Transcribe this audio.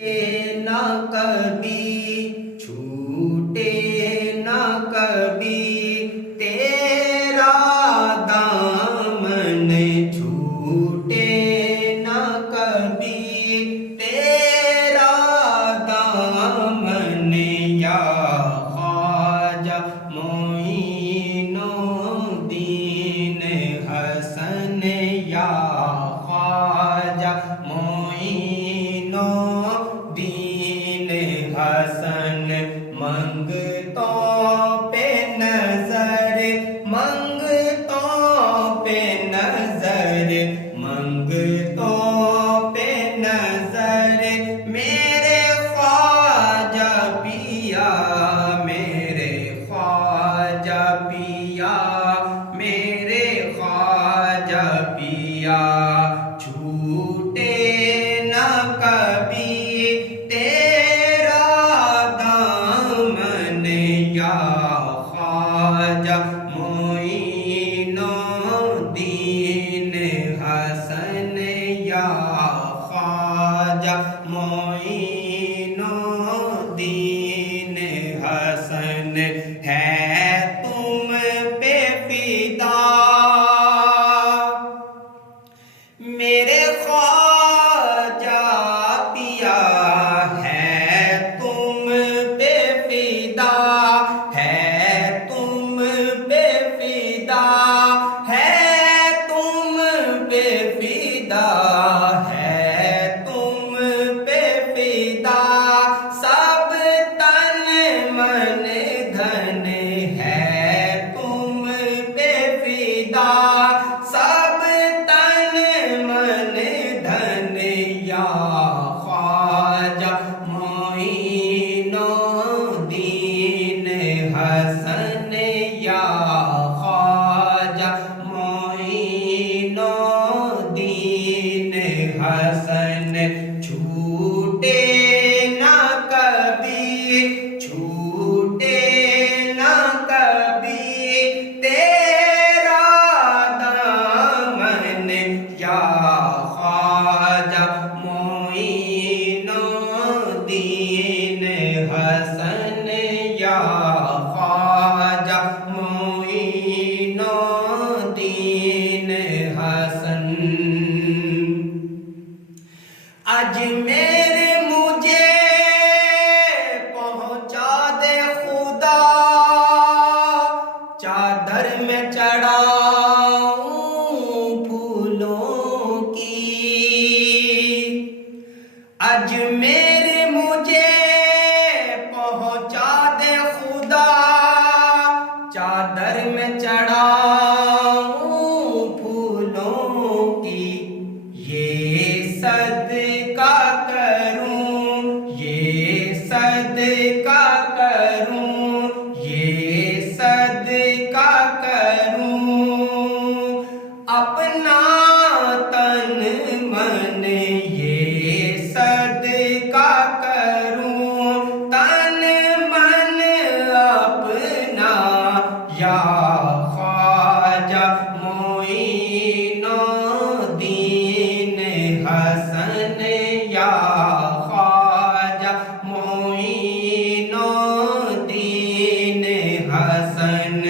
نہ کبھی چھوٹے نہ کبھی تیرا دامن چھوٹے نہ کبھی تیرا دامن یا خواجہ معین الدین حسن یا خواجہ معین الدین حسن منگتوں پہ نظر منگتوں پہ نظر منگتوں پہ نظر میرے خواجہ پیا میرے خواجہ پیا میرے خواجہ پیا چھوٹے نہ کبھی تیرا دامن یا خواجہ معین الدین حسن یا خواجہ معین الدین حسن ہے تم پہ فدا میرے خواجہ پیا ہے تم پہ فدا ہے تم پہ فدا ہے تم پہ فدا ہے تم پہ فدا سب تن من دھن ہے تم پہ فدا سب تن من دھن یا خواجہ معین الدین حسن یا خواجہ معین الدین حسن چھوٹے نہ کبھی چھوٹے نہ کبھی تیرا دامن یا خواجہ معین الدین حسن یا خواجہ معین الدین حسن اجمیر مجھے پہنچا دے خدا چادر میں چڑھاؤں پھولوں کی اجمیر مجھے پہنچا دے خدا چادر میں چڑھاؤں پھولوں کی یہ صدقہ کروں یہ صدقہ کروں یہ صدقہ کروں اپنا تن من یہ صدقہ کروں تن من اپنا یا خواجہ معین الدین حسن یا خواجہ معین الدین حسن